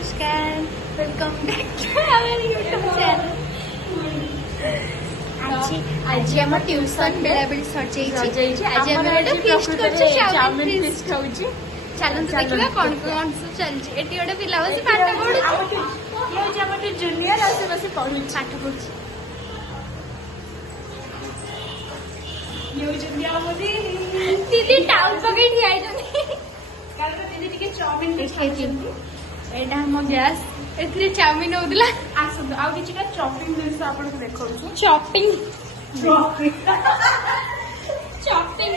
नमस्कार, welcome back to our YouTube channel. आज हम ट्यूशन बेला बेली सजेइछि। आज हम एटा फिस्ट करछि, चाउमिन फिस्ट होउछि। चलंतु देखिबा कोन कोन सब चलछि। एटी ओडे पिला बसी पाठ पढुछि। ये होछि हमर जूनियर आसे बसी पढुछि, पाठ पढुछि। ये होछि हमर दीदी टाउन पकई ठिया आइछनी। कारण दीदी टिके चाउमिन खाइछनी। एटा हम गैस एथरे चाउमिन होदला। आसु आ किछटा चॉपिंग जिंस आपन को देखौछु। चॉपिंग चॉपिंग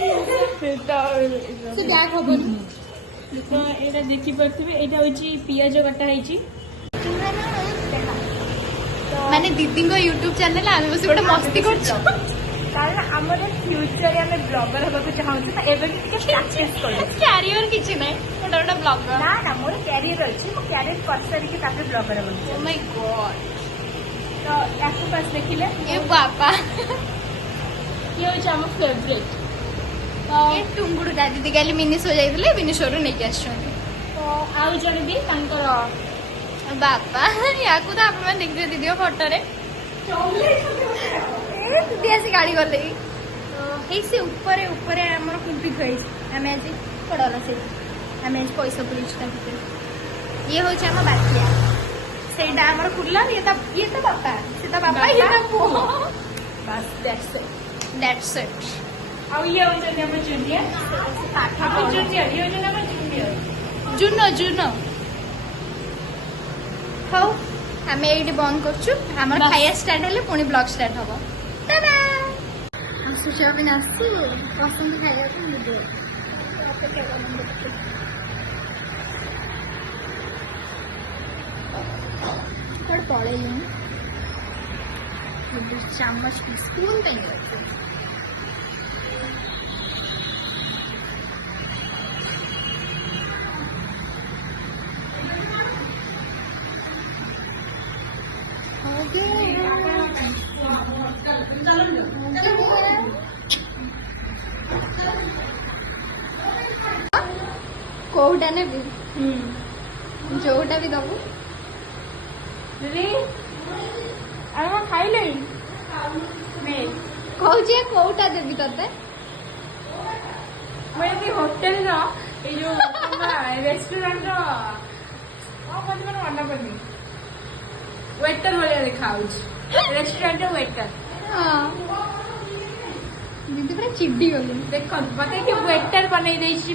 से क्या खबर तो एटा देखि परथिबे एटा होची पियाज काटा हैची। माने दीदी को यूट्यूब चैनल आमे बस गोटे मस्ती करछु। कारण हमर फ्यूचर में ब्लॉगर होबा को चाहौछु त एबे के प्रैक्टिस करू। कैरियर किछि नै गोटे गोटे ब्लॉगर ना ना मोर कैरियर अछि, मो कैरियर करसरी के ताके ब्लॉगर होबा। Oh my God. तो याको पास देखिले ए बापा ये होची हम फेवरेट। ये टुंगुडू दादी दी गाली मिनी सो जाइतले मिनी शोरू नै के आछन। तो आउ जने भी तांकर बापा याकू तो आप मैं देख दीदी फोटो रे दीदी आसी गाड़ी गले से ऊपर ऊपर आमर कुल्फी खाई आम आज पड़ला से आम आज पैसा पुलिस ये हूँ आम बातिया से खुला ये तो बापा से तो बापा ये तो पुओ बस दैट्स इट आउ ये होचन हम जूनियर पाठा जूनियर ये होचन हम जूनियर जुनो जुनो हाउ आम ये बंद करछु हमर खाया स्टार्ट हेले पुणी ब्लॉग स्टार्ट हबो टाटा आसु चाउमिन आसी पसंद खाया को मिले कड़ पड़े चामच की स्पून कहीं रखे कोटा ने भी जोटा भी दबु दीदी आमा खाइले मैं कहूँ कोटा देवी तते मैं होटल रो ए जो रेस्टोरेंट रो मत मन पड़नी वेटर भलिया देखाउछ रेस्टोरेंट वेटर। हाँ दीदी पूरा चिड्डी गली देखो मत कि वेटर बनै दै छी